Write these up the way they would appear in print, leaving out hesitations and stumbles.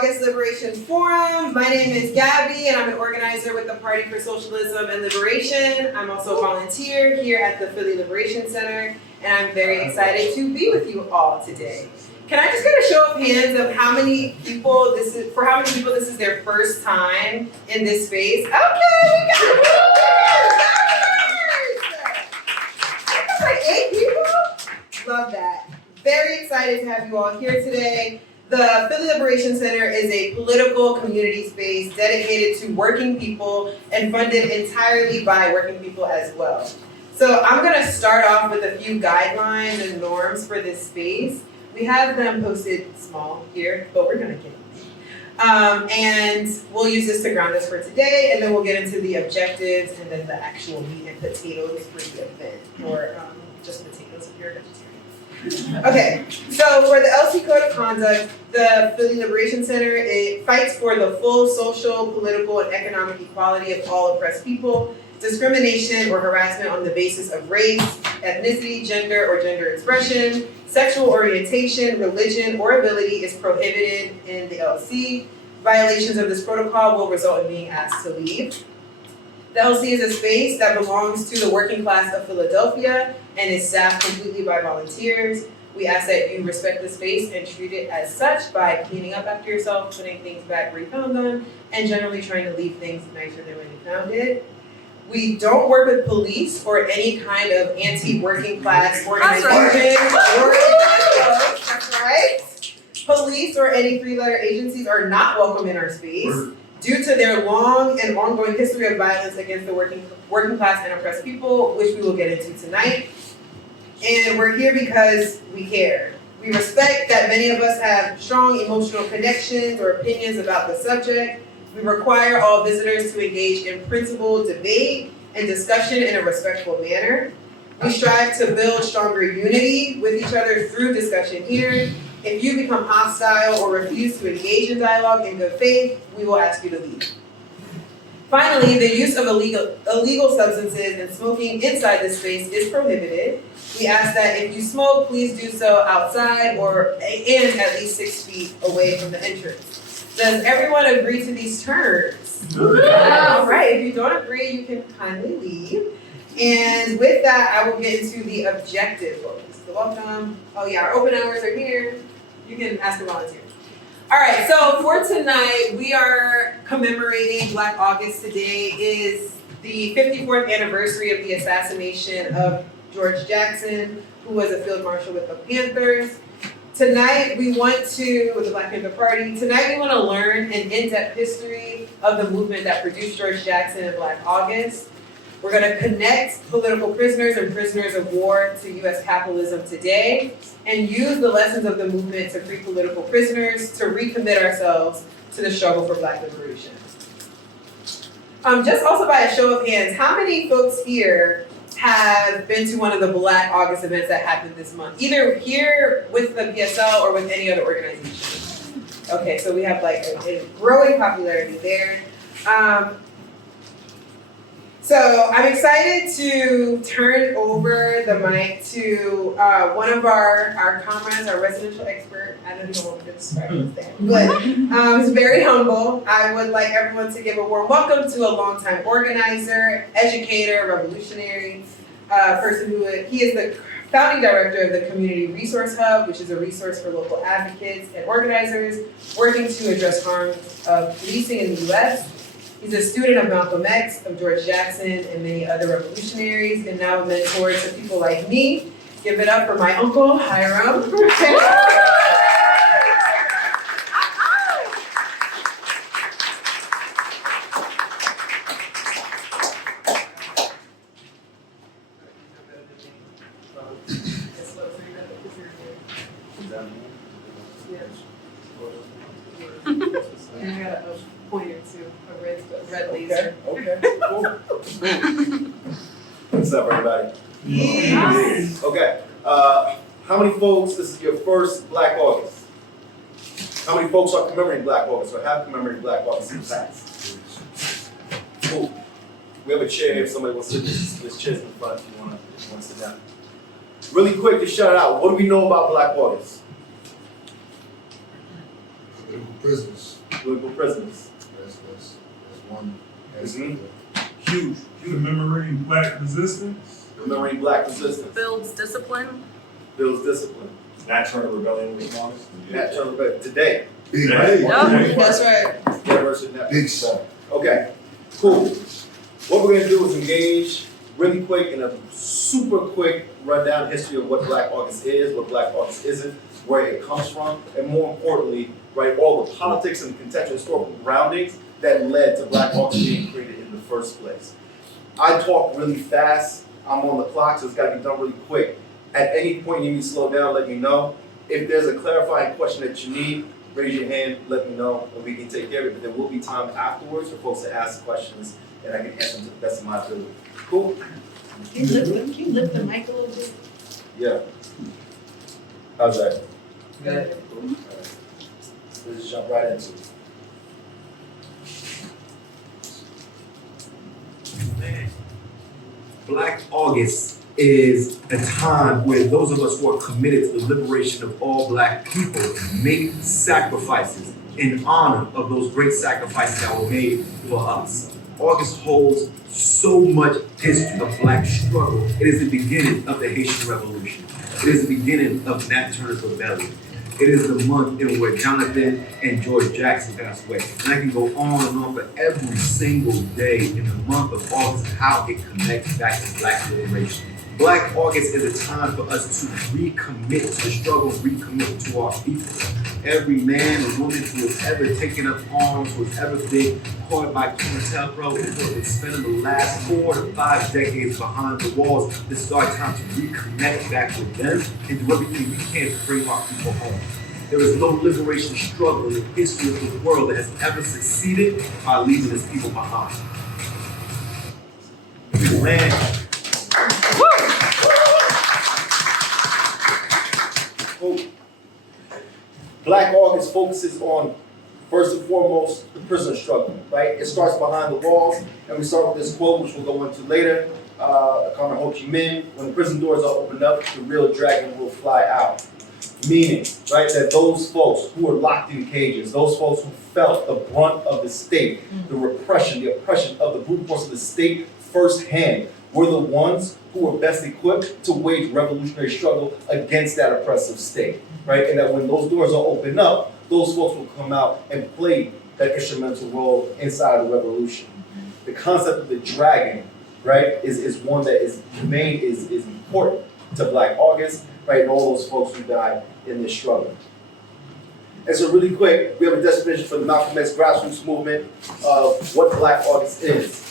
August Liberation Forum. My name is Gabby, and I'm an organizer with the Party for Socialism and Liberation. I'm also a volunteer here at the Philly Liberation Center, and I'm very excited to be with you all today. Can I just get a show of hands of how many people this is their first time in this space? Okay, we got like 8 people. Love that. Very excited to have you all here today. The Philly Liberation Center is a political community space dedicated to working people and funded entirely by working people as well. So I'm going to start off with a few guidelines and norms for this space. We have them posted small here, but we're going to get them. And we'll use this to ground us for today, and then we'll get into the objectives and then the actual meat and potatoes for the event, or just potatoes if you're a vegetarian. Okay, so for the LC Code of Conduct, the Philly Liberation Center, it fights for the full social, political, and economic equality of all oppressed people. Discrimination or harassment on the basis of race, ethnicity, gender, or gender expression, sexual orientation, religion, or ability is prohibited in the LC. Violations of this protocol will result in being asked to leave. The LC is a space that belongs to the working class of Philadelphia and is staffed completely by volunteers. We ask that you respect the space and treat it as such by cleaning up after yourself, putting things back where you found them, and generally trying to leave things nicer than when you found it. We don't work with police or any kind of anti-working class organization or NGOs. That's right. Police or any three-letter agencies are not welcome in our space due to their long and ongoing history of violence against the working class and oppressed people, which we will get into tonight. And we're here because we care. We respect that many of us have strong emotional connections or opinions about the subject. We require all visitors to engage in principled debate and discussion in a respectful manner. We strive to build stronger unity with each other through discussion here. If you become hostile or refuse to engage in dialogue in good faith, we will ask you to leave. Finally, the use of illegal substances and smoking inside this space is prohibited. We ask that if you smoke, please do so outside and at least 6 feet away from the entrance. Does everyone agree to these terms? All right, if you don't agree, you can kindly leave. And with that, I will get into the objective focus. So welcome. Oh yeah, our open hours are here. You can ask a volunteer. All right, so for tonight, we are commemorating Black August. Today is the 54th anniversary of the assassination of George Jackson, who was a field marshal with the Panthers. Tonight, with the Black Panther Party, we want to learn an in-depth history of the movement that produced George Jackson and Black August. We're going to connect political prisoners and prisoners of war to U.S. capitalism today and use the lessons of the movement to free political prisoners to recommit ourselves to the struggle for Black liberation. Just also by a show of hands, how many folks here have been to one of the Black August events that happened this month, either here with the PSL or with any other organization? Okay, so we have like a growing popularity there. So I'm excited to turn over the mic to one of our comrades, our residential expert. I don't even know what to describe him there, but he's very humble. I would like everyone to give a warm welcome to a longtime organizer, educator, revolutionary person he is the founding director of the Community Resource Hub, which is a resource for local advocates and organizers working to address harms of policing in the U.S. He's a student of Malcolm X, of George Jackson, and many other revolutionaries, and now a mentor to people like me. Give it up for my uncle, Hiram. And I got a pointer too, a red laser. Okay, cool. What's up, everybody? Yes. Okay, how many folks, this is your first Black August? How many folks are commemorating Black August or have commemorated Black August in the past? Cool. We have a chair if somebody wants to sit. There's chairs in front if you want to sit down. Really quick to shout out, what do we know about Black August? Political prisoners. Political prisoners. That's one. Mhm. Huge. Commemorating Black resistance. Commemorating Black resistance. Builds discipline. Builds discipline. Nat Turner Rebellion was launched. Nat Turner Rebellion. Today. Big, Right. Yep. That's right. University of Nat big Turner. Okay, cool. What we're gonna do is engage really quick in a super quick rundown history of what Black August is, what Black August isn't, where it comes from, and more importantly, right, all the politics and contextual historical groundings that led to Black August being created in the first place. I talk really fast. I'm on the clock, so it's gotta be done really quick. At any point you need to slow down, let me know. If there's a clarifying question that you need, raise your hand, let me know, and we can take care of it. But there will be time afterwards for folks to ask questions, and I can answer them to the best of my ability. Cool? Can you lift the mic a little bit? Yeah. How's that? Good. Cool. All right. Let's just jump right into it. Black August is a time where those of us who are committed to the liberation of all Black people make sacrifices in honor of those great sacrifices that were made for us. August holds so much history of Black struggle. It is the beginning of the Haitian Revolution. It is the beginning of Nat Turner's Rebellion. It is the month in where Jonathan and George Jackson passed away. And I can go on and on for every single day in the month of August, how it connects back to Black liberation. Black August is a time for us to recommit to the struggle, recommit to our people. Every man or woman who has ever taken up arms, who has ever been caught by COINTELPRO, who has been spending the last 4 to 5 decades behind the walls, this is our time to reconnect back with them and do everything we can to bring our people home. There is no liberation struggle in the history of the world that has ever succeeded by leaving its people behind. Man. Black August focuses on, first and foremost, the prisoner struggle, right? It starts behind the walls, and we start with this quote, which we'll go into later, Commander Ho Chi Minh, when the prison doors are opened up, the real dragon will fly out. Meaning, right, that those folks who were locked in cages, those folks who felt the brunt of the state, the repression, the oppression of the brute force of the state firsthand, were the ones who were best equipped to wage revolutionary struggle against that oppressive state, right? And that when those doors are opened up, those folks will come out and play that instrumental role inside the revolution. The concept of the dragon, right, is one that is humane, is important to Black August, right, and all those folks who died in this struggle. And so really quick, we have a definition for the Malcolm X grassroots movement of what Black August is.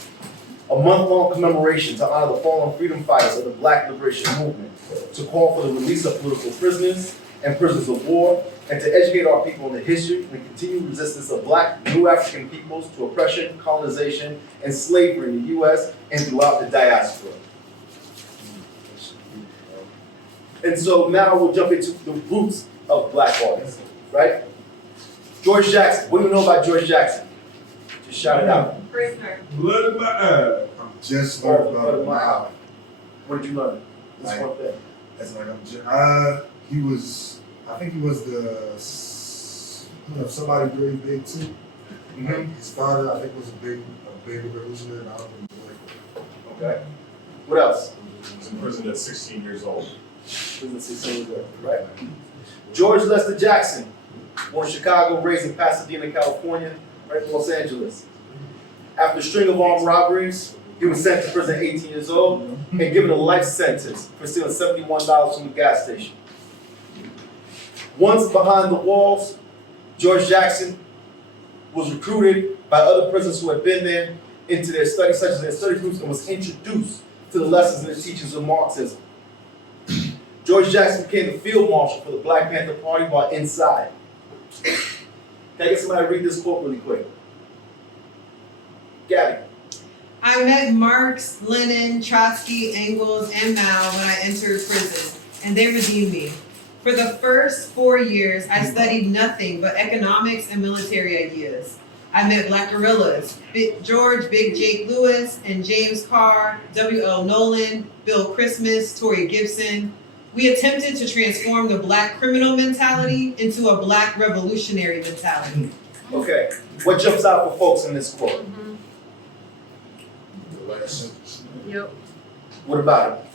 A month-long commemoration to honor the fallen freedom fighters of the Black liberation movement, to call for the release of political prisoners and prisoners of war, and to educate our people on the history and the continued resistance of Black new African peoples to oppression, colonization, and slavery in the U.S. and throughout the diaspora. And so now we'll jump into the roots of Black August, right? George Jackson. What do you know about George Jackson? Just shout it out. Prisoner. Blood in my eye. I'm just learning Blood in about my it. eye. What did you learn? This Like- one thing. That's like he was. I think he was somebody very big too. Mhm. His father, I think, was a big revolutionary. And I don't know. Okay. What else? He was in prison at 16 years old. Prison 16 years old, right? George Lester Jackson, born in Chicago, raised in Pasadena, California, right in Los Angeles. After a string of armed robberies, he was sent to prison at 18 years old and given a life sentence for stealing $71 from the gas station. Once behind the walls, George Jackson was recruited by other prisoners who had been there into their studies, such as their study groups, and was introduced to the lessons and the teachings of Marxism. George Jackson became the field marshal for the Black Panther Party while inside. Can I get somebody to read this quote really quick? Gabby. I met Marx, Lenin, Trotsky, Engels, and Mao when I entered prison, and they redeemed me. For the first 4 years, I studied nothing but economics and military ideas. I met Black guerrillas, George Big Jake Lewis and James Carr, W.L. Nolan, Bill Christmas, Torrey Gibson, We attempted to transform the black criminal mentality into a black revolutionary mentality. Okay, what jumps out for folks in this quote? The last sentence. Yep. What about it?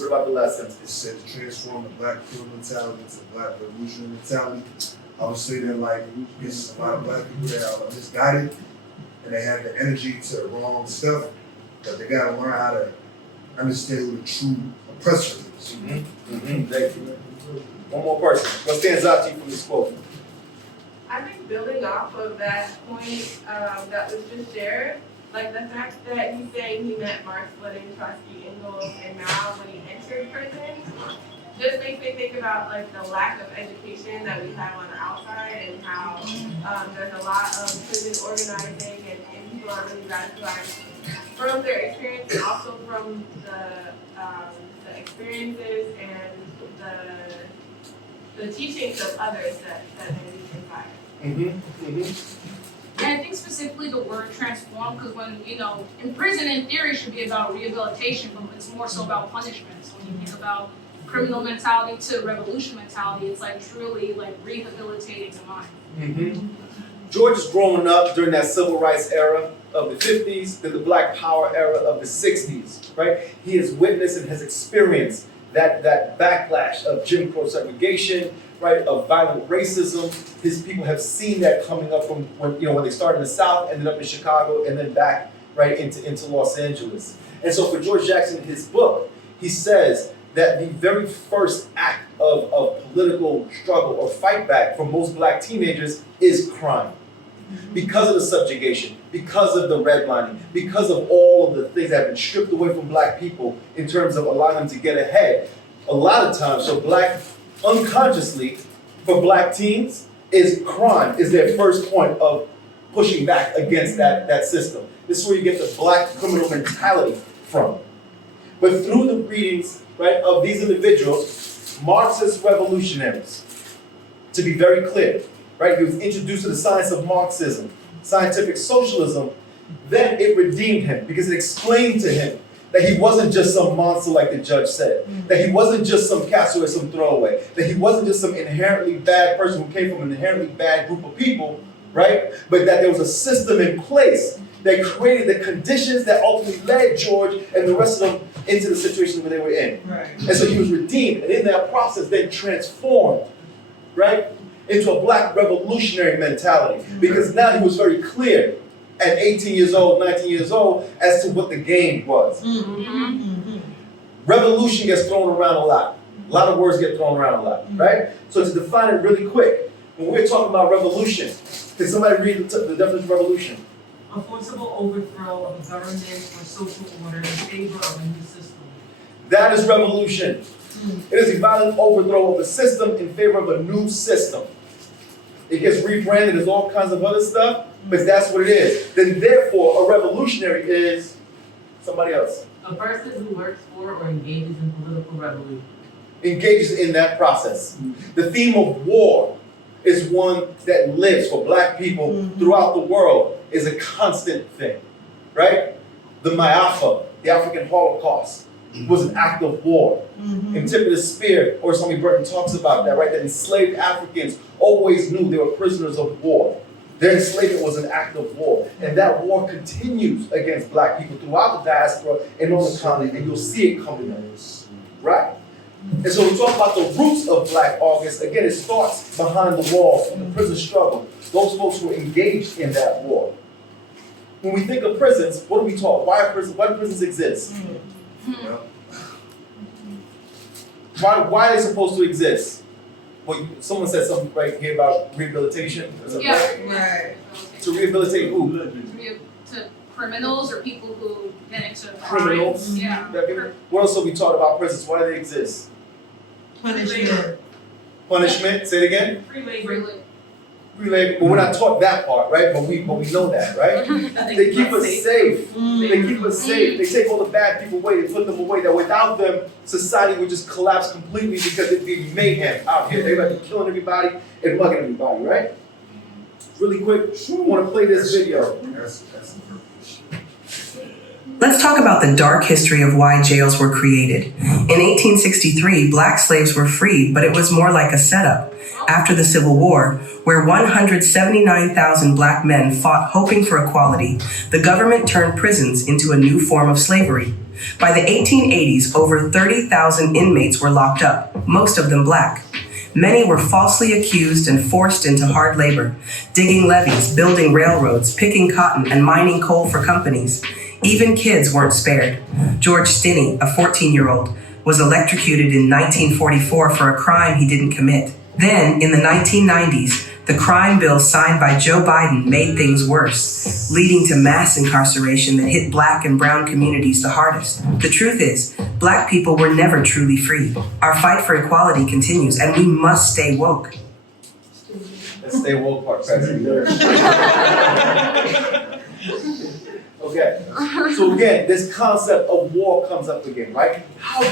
What about the last sentence? It said to transform the black criminal mentality into the black revolutionary mentality. I would say that like there's a lot of black people that are misguided and they have the energy to the wrong stuff, but they gotta learn how to understand who the true oppressor is. Thank you. One more person. What stands out to you from this quote? I think building off of that point that was just shared, like the fact that he's saying he met Marx, Lenin, Trotsky, Engels, and now when he entered prison, just makes me think about like the lack of education that we have on the outside and how there's a lot of prison organizing and people are really radicalized from their experience and also from the experiences and the teachings of others that they inspire. And I think specifically the word transform, because when, in prison in theory should be about rehabilitation, but it's more so about punishment. So when you think about criminal mentality to revolution mentality, it's like truly like rehabilitating the mind. George is growing up during that civil rights era of the 50s, then the Black Power era of the 60s, right? He has witnessed and has experienced that backlash of Jim Crow segregation, right, of violent racism. His people have seen that coming up from when they started in the South, ended up in Chicago, and then back right into Los Angeles. And so for George Jackson, in his book, he says that the very first act of political struggle or fight back for most black teenagers is crime. Because of the subjugation, because of the redlining, because of all of the things that have been stripped away from black people in terms of allowing them to get ahead. A lot of times, so unconsciously, for black teens, is crime is their first point of pushing back against that system. This is where you get the black criminal mentality from. But through the readings, right, of these individuals, Marxist revolutionaries, to be very clear, right, he was introduced to the science of Marxism, scientific socialism, then it redeemed him because it explained to him that he wasn't just some monster like the judge said, that he wasn't just some castaway, some throwaway, that he wasn't just some inherently bad person who came from an inherently bad group of people, right? But that there was a system in place that created the conditions that ultimately led George and the rest of them into the situation where they were in. Right. And so he was redeemed, and in that process then transformed, right, into a black revolutionary mentality. Because now he was very clear at 18 years old, 19 years old, as to what the game was. Revolution gets thrown around a lot. A lot of words get thrown around a lot, right? So to define it really quick, when we're talking about revolution, can somebody read the definition of revolution? A forcible overthrow of a government or social order in favor of a new system. That is revolution. It is a violent overthrow of a system in favor of a new system. It gets rebranded as all kinds of other stuff, but that's what it is. Then therefore, a revolutionary is somebody else. A person who works for or engages in political revolution. Engages in that process. The theme of war is one that lives for black people throughout the world, is a constant thing, right? The Ma'afa, the African Holocaust, was an act of war. In Tip of the Spear, or Sammy Burton talks about that, right? That enslaved Africans always knew they were prisoners of war. Their enslavement was an act of war. And that war continues against black people throughout the diaspora and on the continent, and you'll see it coming up, right? And so we talk about the roots of Black August. Again, it starts behind the walls in the prison struggle. Those folks who were engaged in that war. When we think of prisons, what do we talk? Why do prisons exist? Why are they supposed to exist? Well, someone said something right here about rehabilitation. Right. To rehabilitate who? To criminals or people who get into Criminals. crimes. Yeah. What else have we taught about prisons? Why do they exist? Punishment. Punishment. Say it again. Free labor. Really. Relay, but we're not taught that part, right? But we know that, right? They keep us safe. They keep us safe. They take all the bad people away. They put them away. That without them, society would just collapse completely because it'd be mayhem out here. They'd be killing everybody and mugging everybody, right? Really quick, I want to play this video. Let's talk about the dark history of why jails were created. In 1863, black slaves were freed, but it was more like a setup. After the Civil War, where 179,000 black men fought hoping for equality, the government turned prisons into a new form of slavery. By the 1880s, over 30,000 inmates were locked up, most of them black. Many were falsely accused and forced into hard labor, digging levees, building railroads, picking cotton, and mining coal for companies. Even kids weren't spared. George Stinney, a 14-year-old, was electrocuted in 1944 for a crime he didn't commit. Then, in the 1990s, the crime bill signed by Joe Biden made things worse, leading to mass incarceration that hit black and brown communities the hardest. The truth is, black people were never truly free. Our fight for equality continues, and we must stay woke. Let's stay woke part, Okay, so again, this concept of war comes up again, right? How do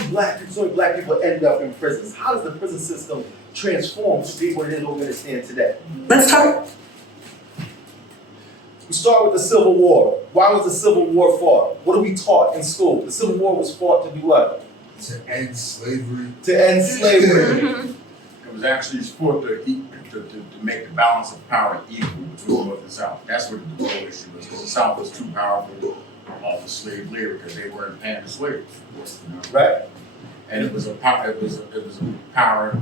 so many black people end up in prisons? How does the prison system transform to be what it is we're going to stand today? Let's talk. We start with the Civil War. Why was the Civil War fought? What are we taught in school? The Civil War was fought to do what? To end slavery. To end slavery. It was actually fought to make the balance of power equal between North and South. That's what the whole issue was, because the South was too powerful for slave labor because they weren't paying the slaves. You know? Right. And it was a power disadvantage. Power,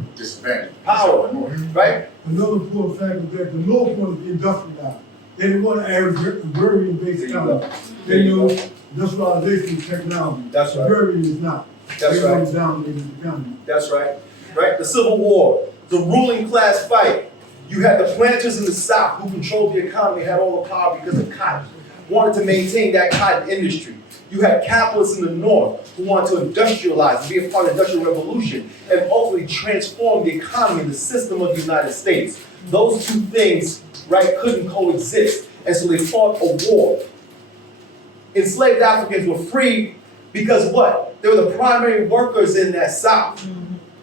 right? Another important fact is that the North wanted to industrialize. They didn't want to agrarian-based economy. They knew industrialization is technology. That's right. Agrarian is not. That's they right. want to dominate the economy. That's right. Right? The Civil War, the ruling class fight. You had the planters in the South who controlled the economy, had all the power because of cotton, wanted to maintain that cotton industry. You had capitalists in the North who wanted to industrialize and be a part of the Industrial Revolution and ultimately transform the economy and the system of the United States. Those two things, right, couldn't coexist. And so they fought a war. Enslaved Africans were freed because what? They were the primary workers in that South.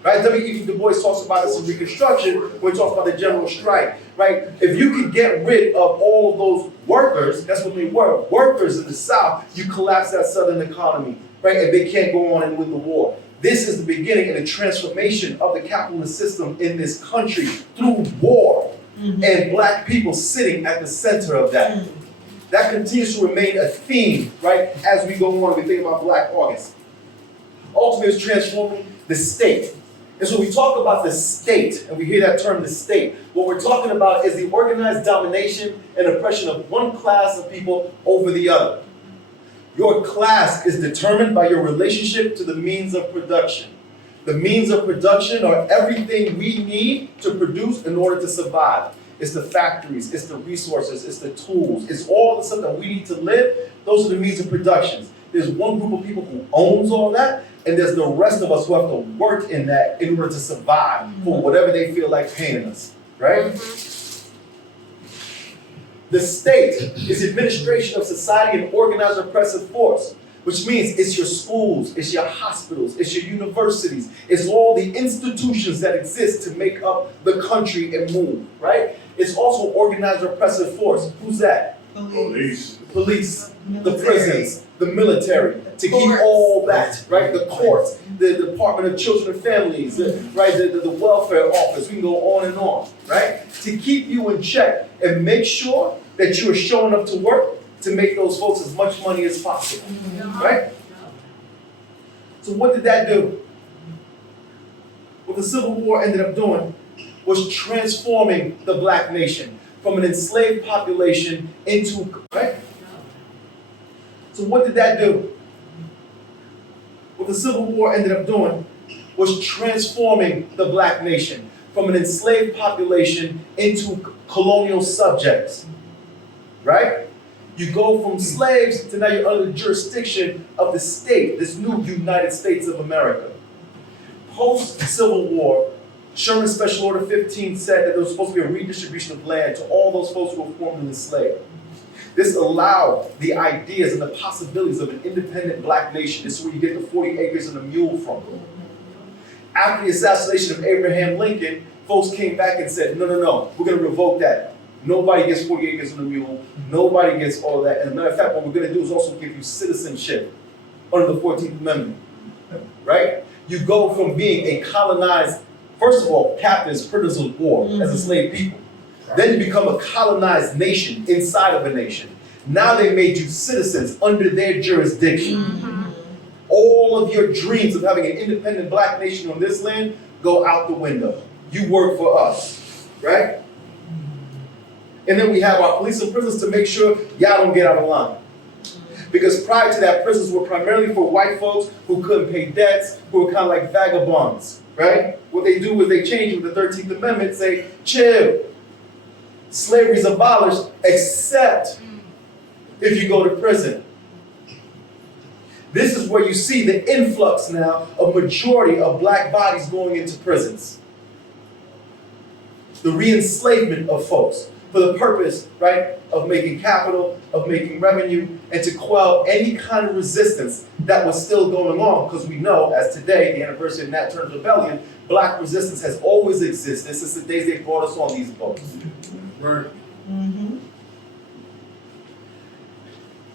Right? W.E.B. Du Bois talks about this in Reconstruction when he talks about the general strike. Right? If you could get rid of all of those workers, that's what they were, workers in the South, you collapse that Southern economy. Right? And they can't go on and win the war. This is the beginning and the transformation of the capitalist system in this country through war. And black people sitting at the center of that. That continues to remain a theme, right, as we go on and we think about Black August. Ultimately, it's transforming the state. And so we talk about the state, and we hear that term, the state. What we're talking about is the organized domination and oppression of one class of people over the other. Your class is determined by your relationship to the means of production. The means of production are everything we need to produce in order to survive. It's the factories, it's the resources, it's the tools, it's all the stuff that we need to live. Those are the means of production. There's one group of people who owns all that, and there's the rest of us who have to work in that in order to survive for whatever they feel like paying us, right? The state is the administration of society and organized oppressive force, which means it's your schools, it's your hospitals, it's your universities, it's all the institutions that exist to make up the country and move, right? It's also organized oppressive force. Who's that? Police. Police, the prisons, the military, to keep all that, right? The courts, the Department of Children and Families, right? The welfare office, we can go on and on, right? To keep you in check and make sure that you are showing up to work to make those folks as much money as possible, right? So what did that do? What the Civil War ended up doing was transforming the black nation from an enslaved population into, right? So what did that do? What the Civil War ended up doing was transforming the black nation from an enslaved population into colonial subjects, right? You go from slaves to now you're under the jurisdiction of the state, this new United States of America. Post-Civil War, Sherman's Special Order 15 said that there was supposed to be a redistribution of land to all those folks who were formerly enslaved. This allowed the ideas and the possibilities of an independent black nation. This is where you get the 40 acres and a mule from. After the assassination of Abraham Lincoln, folks came back and said, no, we're going to revoke that. Nobody gets 40 acres and a mule. Nobody gets all that. And as a matter of fact, what we're going to do is also give you citizenship under the 14th Amendment, right? You go from being a colonized, first of all, captives, prisoners of war as a slave people. Then you become a colonized nation inside of a nation. Now they made you citizens under their jurisdiction. All of your dreams of having an independent black nation on this land go out the window. You work for us, right? And then we have our police and prisons to make sure y'all don't get out of line. Because prior to that, prisons were primarily for white folks who couldn't pay debts, who were kind of like vagabonds, right? What they do is they change with the 13th Amendment, say, chill. Slavery's abolished, except if you go to prison. This is where you see the influx now of majority of black bodies going into prisons. The re-enslavement of folks for the purpose, right, of making capital, of making revenue, and to quell any kind of resistance that was still going on. Because we know, as today, the anniversary of Nat Turner's Rebellion, black resistance has always existed since the days they brought us on these boats. Right.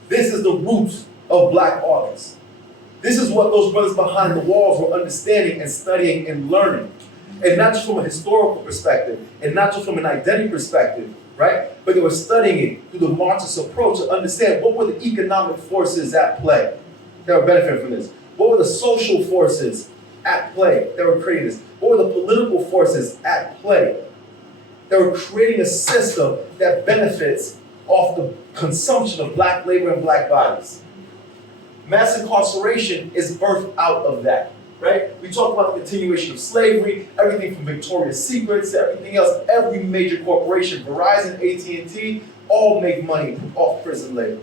This is the roots of Black August. This is what those brothers behind the walls were understanding and studying and learning. And not just from a historical perspective, and not just from an identity perspective, right? But they were studying it through the martyrs approach to understand what were the economic forces at play that were benefiting from this. What were the social forces at play that were creating this? What were the political forces at play that were creating a system that benefits off the consumption of black labor and black bodies? Mass incarceration is birthed out of that, right? We talk about the continuation of slavery, everything from Victoria's Secret to everything else. Every major corporation, Verizon, AT&T, all make money off prison labor.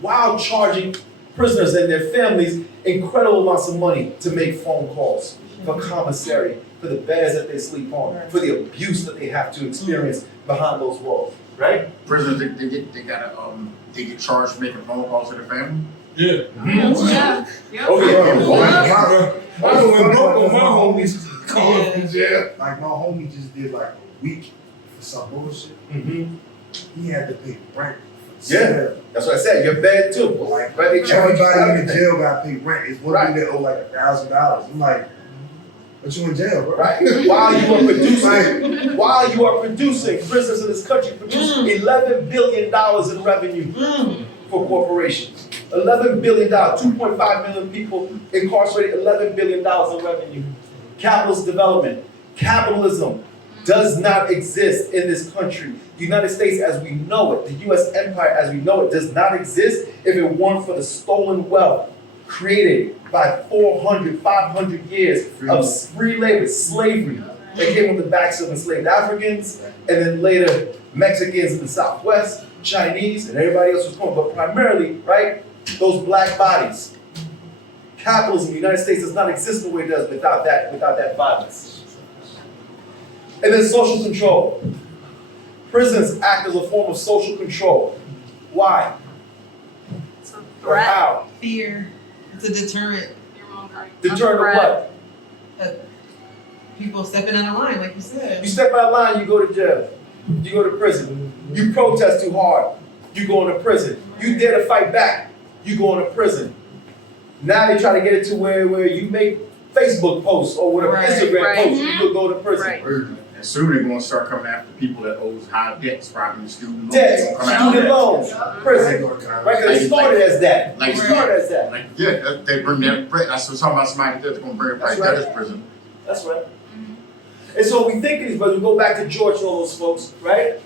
While charging prisoners and their families incredible amounts of money to make phone calls for commissary, for the beds that they sleep on, for the abuse that they have to experience behind those walls, right? Prisoners, they get charged for making phone calls to their family? Yeah. Oh yeah. I know when both of my homies called up from jail. Like my homie just did like a week for some bullshit. He had to pay rent. Yeah, that's what I said. Your bed too. Like, right? They charge you everybody in the everything. jail got paid rent. It's one thing that owe like $1,000. I'm like, but you in jail, bro? Right. While you are producing, prisoners in this country produce $11 billion in revenue for corporations. $11 billion, 2.5 million people incarcerated, $11 billion in revenue. Capitalist development. Capitalism does not exist in this country. The United States as we know it, the US empire as we know it, does not exist if it weren't for the stolen wealth created by 400, 500 years of free labor, slavery, that came on the backs of enslaved Africans, and then later Mexicans in the Southwest, Chinese, and everybody else was coming, but primarily, right, those black bodies. Capitalism in the United States does not exist the way it does without that violence. And then social control. Prisons act as a form of social control. Why? It's a Or threat, how? fear, it's a deterrent. Deterrent what? People stepping out of line, like you said. You step out of line, you go to jail. You go to prison. You protest too hard, you go into prison. You dare to fight back, you go into prison. Now they try to get it to where you make Facebook posts or whatever, Instagram posts, you could go to prison. And soon they're going to start coming after people that owes high debts, probably student loans. Debts, They're gonna come after student that. loans, prison. Right, because they started as that. Like- They started as that. Like, yeah, they bring that. That's what I'm talking about. Somebody that's going to bring it right. That's right. That is prison. That's right. And so we think of these brothers, we go back to George and all those folks, right?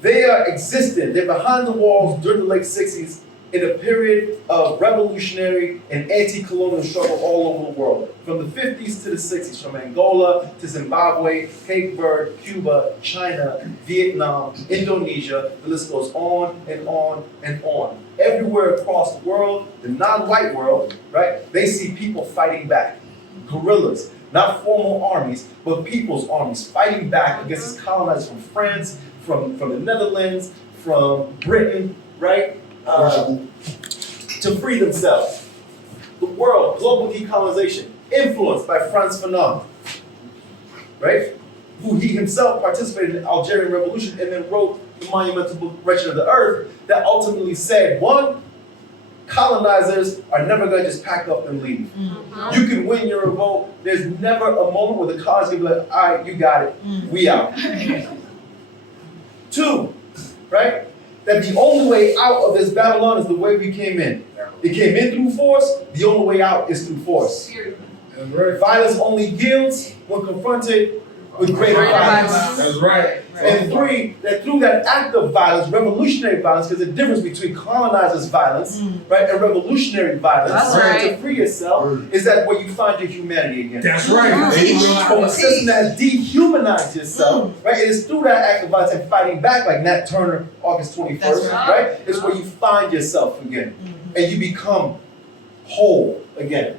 They are existing, they're behind the walls during the late 60s in a period of revolutionary and anti-colonial struggle all over the world. From the 50s to the 60s, from Angola to Zimbabwe, Cape Verde, Cuba, China, Vietnam, Indonesia, the list goes on and on and on. Everywhere across the world, the non-white world, right, they see people fighting back. Guerrillas, not formal armies, but people's armies fighting back against these colonizers from France, from the Netherlands, from Britain, right? To free themselves. The world, global decolonization, influenced by Frantz Fanon, right? who he himself participated in the Algerian Revolution and then wrote the monumental book Wretched of the Earth that ultimately said, one, colonizers are never going to just pack up and leave. You can win your revolt. There's never a moment where the colonies can be like, all right, you got it, we out. Two, right? That the only way out of this Babylon is the way we came in. We came in through force, the only way out is through force. Violence only yields when confronted with greater violence. That's right. And three, that through that act of violence, revolutionary violence, because the difference between colonizers' violence, right, and revolutionary violence, That's right, right. to free yourself, is that where you find your humanity again. That's right. From a system that has dehumanized yourself, right? It is through that act of violence and fighting back, like Nat Turner, August 21st, That's right? It's where you find yourself again, and you become whole again.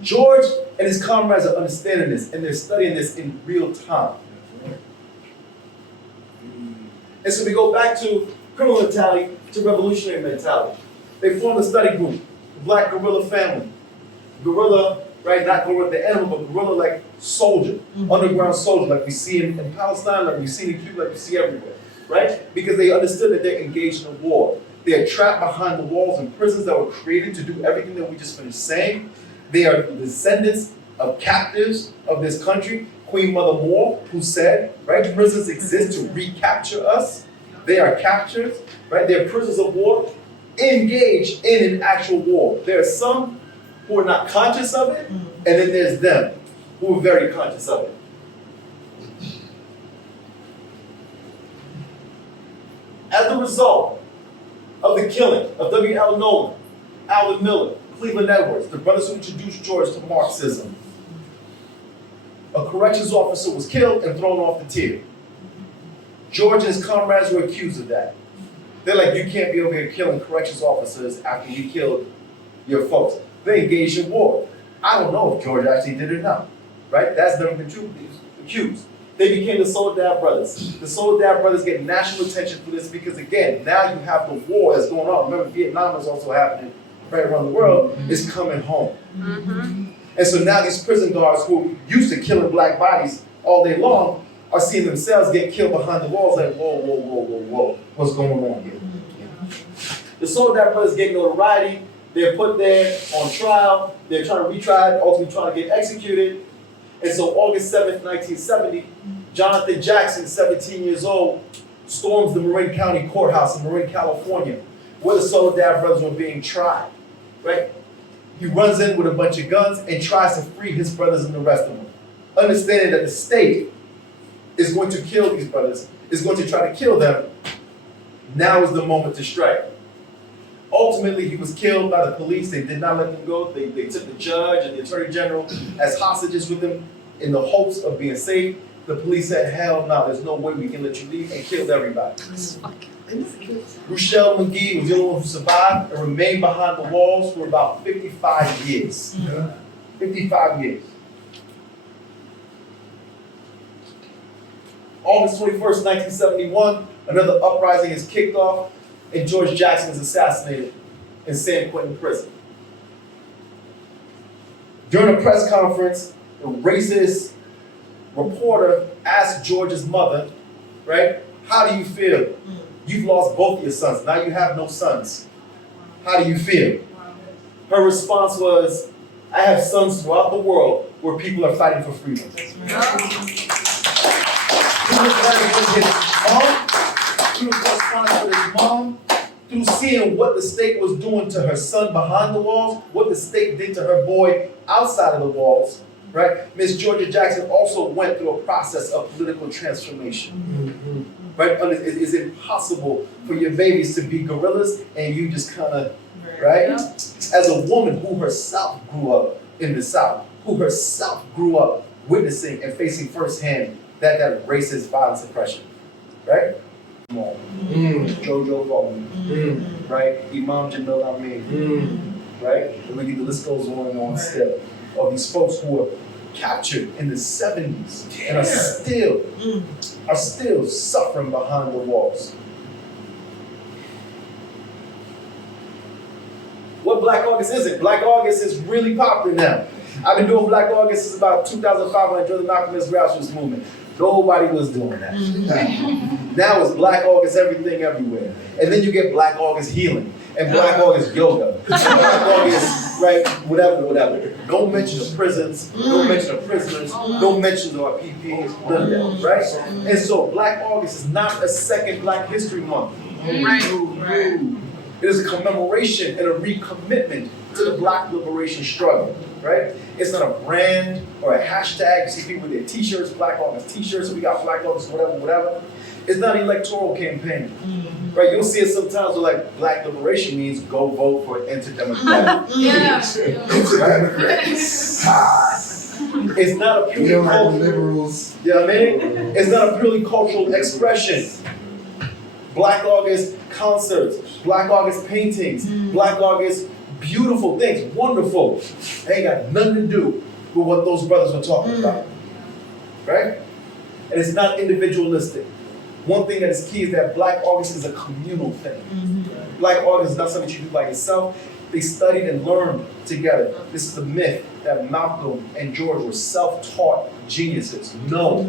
George and his comrades are understanding this, and they're studying this in real time. And so we go back to criminal mentality to revolutionary mentality. They formed a study group, the Black Guerrilla Family. Guerrilla, right, not guerrilla the animal, but guerrilla like soldier, underground soldier, like we see in Palestine, like we see in Cuba, like we see everywhere, right? Because they understood that they're engaged in a war. They are trapped behind the walls in prisons that were created to do everything that we just finished saying. They are descendants of captives of this country. Queen Mother Moore, who said, right, prisons exist to recapture us. They are captures, right? They are prisoners of war engaged in an actual war. There are some who are not conscious of it, and then there's them who are very conscious of it. As a result of the killing of W.L. Nolan, Alvin Miller, Cleveland Edwards, the brothers who introduced George to Marxism, a corrections officer was killed and thrown off the tier. George and his comrades were accused of that. They're like, you can't be over here killing corrections officers after you killed your folks. They engaged in war. I don't know if George actually did it or not, right? That's never been true. He was accused. They became the Soledad Brothers. The Soledad Brothers get national attention for this because, again, now you have the war that's going on. Remember, Vietnam is also happening right around the world, is coming home. And so now these prison guards who used to killing black bodies all day long are seeing themselves get killed behind the walls like, whoa, whoa, whoa, whoa, whoa, what's going on here? The Soledad Brothers get notoriety. They're put there on trial. They're trying to retry, ultimately trying to get executed. And so August 7th, 1970, Jonathan Jackson, 17 years old, storms the Marin County Courthouse in Marin, California, where the Soledad Brothers were being tried, right? He runs in with a bunch of guns and tries to free his brothers and the rest of them. Understanding that the state is going to kill these brothers, is going to try to kill them, now is the moment to strike. Ultimately, he was killed by the police. They did not let them go. They took the judge and the attorney general as hostages with them in the hopes of being safe. The police said, hell no, there's no way we can let you leave, and killed everybody. Rochelle McGee was the only one who survived and remained behind the walls for about 55 years. 55 years. August 21st, 1971, another uprising is kicked off, and George Jackson is assassinated in San Quentin prison. During a press conference, the racist reporter asked George's mother, right, how do you feel? You've lost both your sons. Now you have no sons. How do you feel? Her response was, I have sons throughout the world where people are fighting for freedom. He was corresponding with his mom, through seeing what the state was doing to her son behind the walls, what the state did to her boy outside of the walls, right? Miss Georgia Jackson also went through a process of political transformation. Right? It's impossible for your babies to be guerrillas and you just kind of, right? As a woman who herself grew up in the South, who herself grew up witnessing and facing firsthand that racist violence oppression, right? Jojo Bowman, right? Imam Jamil Amin, right? And the list goes on and on still. Of these folks who were captured in the 70s and are still suffering behind the walls. What Black August is it? Black August is really popular now. I've been doing Black August since about 2005 when I joined the Malcolm X grassroots movement. Nobody was doing that. Now it's Black August everything everywhere. And then you get Black August healing and Black August yoga. Black August, right, whatever. No mention of prisons, no mention of prisoners, no mention of our PPAs, none of that, right? And so Black August is not a second Black History Month. Right. It is a commemoration and a recommitment to the Black liberation struggle, right? It's not a brand or a hashtag. You see people with their t-shirts, Black August t-shirts, we got Black August, whatever. It's not an electoral campaign, right? You'll see it sometimes where like Black liberation means go vote for anti-democratic. It's not a purely cultural, liberals. you know what I mean? It's not a purely cultural expression. Black August concerts, Black August paintings, Black August beautiful things, wonderful. They ain't got nothing to do with what those brothers were talking about, right? And it's not individualistic. One thing that is key is that Black August is a communal thing. Black August is not something you do by yourself. They studied and learned together. This is the myth that Malcolm and George were self-taught geniuses. No.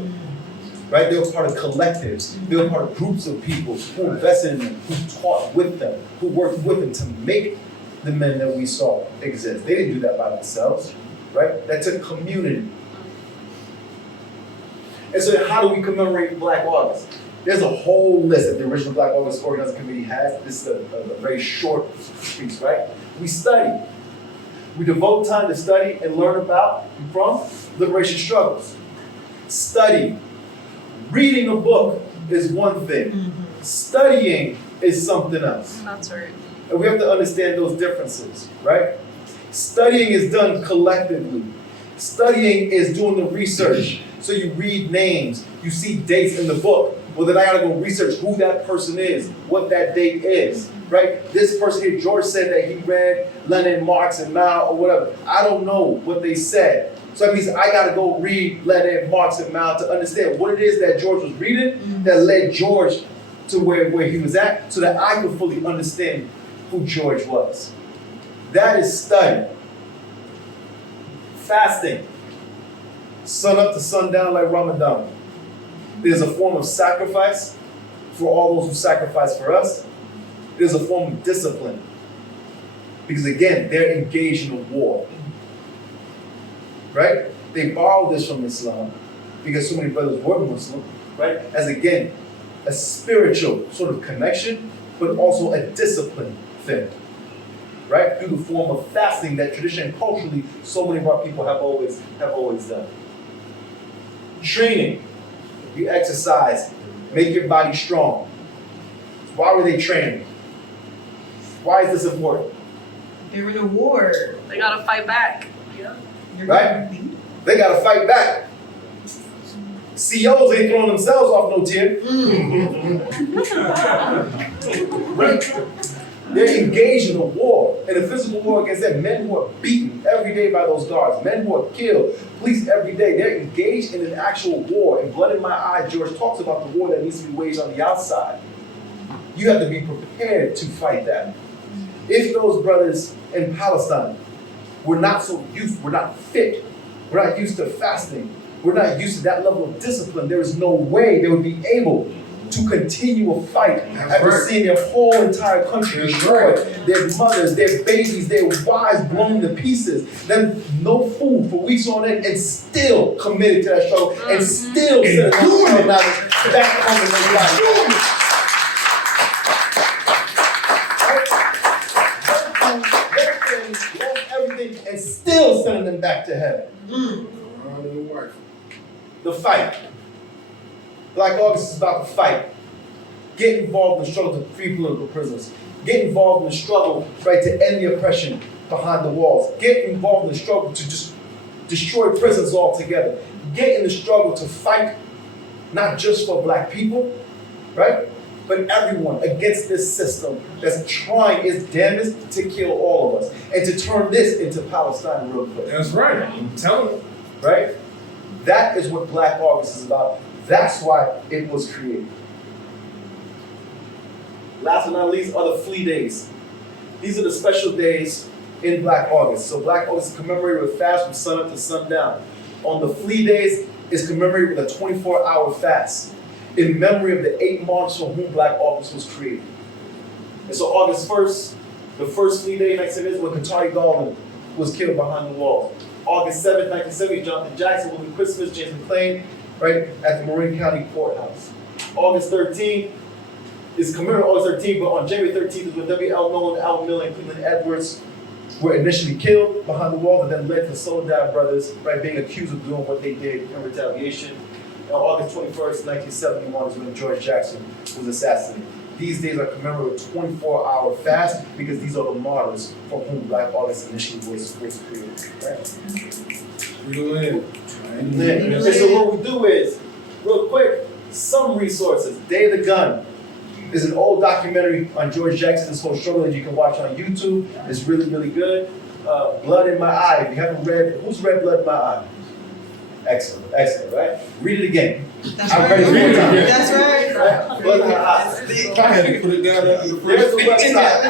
Right? They were part of collectives. They were part of groups of people who invested in them, who taught with them, who worked with them to make the men that we saw exist. They didn't do that by themselves, right? That took community. And so how do we commemorate Black August? There's a whole list that the original Black August Organizing Committee has. This is a very short piece, right? We study. We devote time to study and learn about and from liberation struggles. Study. Reading a book is one thing. Studying is something else. That's right. And we have to understand those differences, right? Studying is done collectively. Studying is doing the research. So you read names, you see dates in the book. Well, then I gotta go research who that person is, what that date is, right? This person here, George said that he read Lenin, Marx, and Mao, or whatever. I don't know what they said. So that means I gotta go read Lenin, Marx, and Mao to understand what it is that George was reading that led George to where he was at, so that I could fully understand who George was. That is study. Fasting. Sun up to sundown like Ramadan. There's a form of sacrifice for all those who sacrifice for us. There's a form of discipline. Because again, they're engaged in a war. Right? They borrowed this from Islam because so many brothers were Muslim, right? As again, a spiritual sort of connection, but also a discipline thing. Right? Through the form of fasting that traditionally and culturally so many of our people have always done. Training. You exercise, make your body strong. Why were they training? Why is this important? They're in a war. They gotta fight back. Yeah. Right? They gotta fight back. CEOs ain't throwing themselves off no tier. Right? They're engaged in a war, in a physical war against them. Men who are beaten every day by those guards, men who are killed, police every day. They're engaged in an actual war. In Blood in My Eye, George talks about the war that needs to be waged on the outside. You have to be prepared to fight that. If those brothers in Palestine were not so used, were not fit, we're not used to fasting, we're not used to that level of discipline, there is no way they would be able to continue a fight after seeing their whole entire country destroyed, their mothers, their babies, their wives blown to pieces, then no food for weeks on end, and still committed to that struggle, and still sending that back home in their life. Lost everything and still sending them back to heaven. The fight. Black August is about the fight. Get involved in the struggle to free political prisoners. Get involved in the struggle, right, to end the oppression behind the walls. Get involved in the struggle to just destroy prisons altogether. Get in the struggle to fight not just for black people, right, but everyone against this system that's trying its damnedest to kill all of us and to turn this into Palestine real quick. That's right. I'm telling you. Right? That is what Black August is about. That's why it was created. Last but not least are the flea days. These are the special days in Black August. So Black August is commemorated with fast from sun up to sundown. On the flea days, is commemorated with a 24-hour fast in memory of the 8 martyrs for whom Black August was created. And so August 1st, the first Fleet Day in 1970 when Katari Garland was killed behind the wall. August 7th, 1970, Jonathan Jackson, Willie Christmas, James McClain, right, at the Marin County Courthouse. August 13th is commemorated August 13th, but on January 13th is when W.L. Nolan, Alvin Miller, and Cleveland Edwards were initially killed behind the wall, and then led to the Soledad brothers, right, being accused of doing what they did in retaliation. On August 21st, 1971 is when George Jackson was assassinated. These days are commemorated with 24-hour fast because these are the martyrs for whom Black August initially was created. Right? And so what we do is, real quick, some resources. Day of the Gun is an old documentary on George Jackson's whole struggle that you can watch on YouTube. It's really, really good. Blood in My Eye. If you haven't read, who's read Blood in My Eye? Excellent, excellent, right? Read it again. I'm ready to read it again. That's right. Blood in My Eye. I had to put it down after the There's first the website.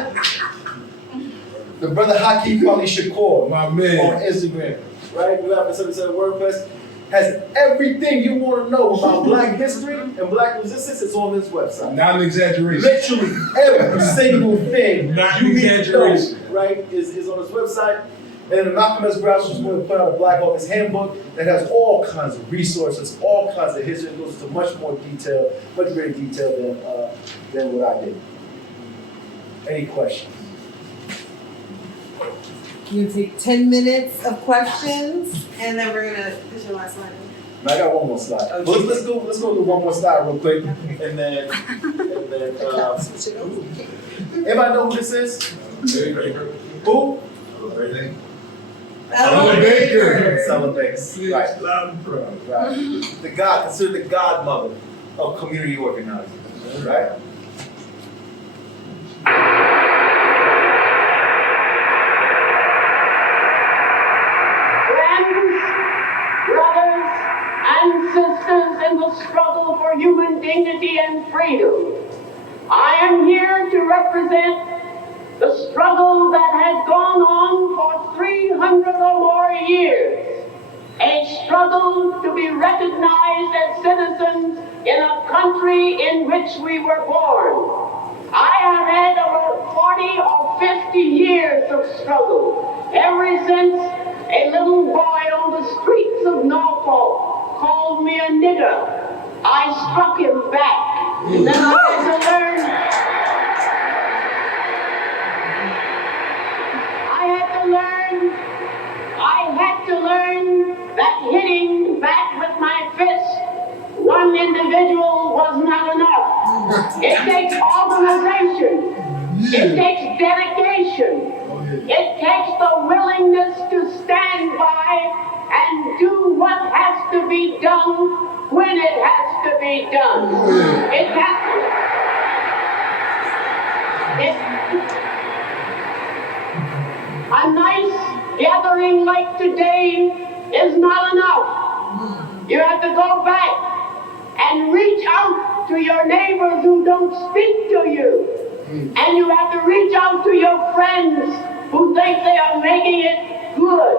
The brother Hakeem Ali Shakur my man. on Instagram, right? We have 77 WordPress. Has everything you want to know about Black history and Black resistance. It's on this website. Not an exaggeration. Literally every single thing Not you an need to know, exaggeration. right, is on this website. And then Malcolm S. Grouse was going to put out a Black August handbook that has all kinds of resources, all kinds of history. It goes into much more detail, much greater detail than what I did. Any questions? We're gonna take 10 minutes of questions, and then we're gonna, this is your last slide. No, I got one more slide. Okay. Well, let's go to one more slide real quick, and then anybody know who this is? Who? Ella Baker. Ella Baker. Right. Loud and proud. Right. Considered the godmother of community organizing. Right. And sisters in the struggle for human dignity and freedom. I am here to represent the struggle that has gone on for 300 or more years. A struggle to be recognized as citizens in a country in which we were born. I have had over 40 or 50 years of struggle, ever since a little boy on the streets of Norfolk called me a nigger. I struck him back. Then I had to learn that hitting back with my fist one individual was not enough. It takes organization. It takes dedication. It takes the willingness to stand by and do what has to be done when it has to be done. It has a nice gathering like today is not enough. You have to go back and reach out to your neighbors who don't speak to you. And you have to reach out to your friends who think they are making it good.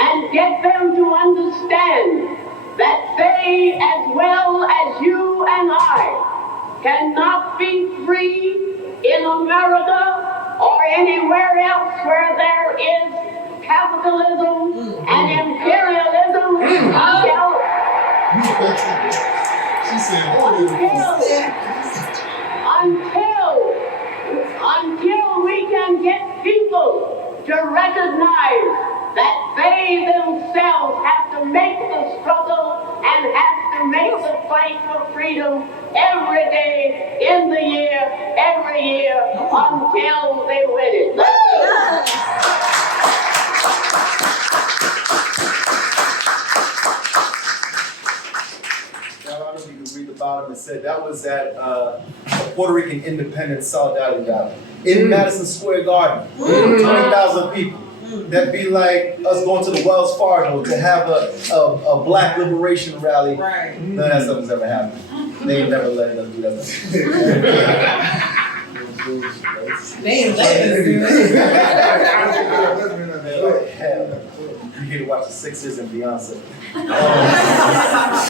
And get them to understand that they, as well as you and I, cannot be free in America or anywhere else where there is capitalism and imperialism until we can get people to recognize that they themselves have to make the struggle and have to make the fight for freedom every day, in the year, every year, until they win it. Now, I don't know if you can read the bottom. It said that was at a Puerto Rican Independence Solidarity Rally in Madison Square Garden. 20,000 people. That'd be like us going to the Wells Fargo to have a black liberation rally. Right. None of that stuff has ever happened. They ain't never letting us do that. They ain't letting us do that. educator watches Sixers and Beyonce.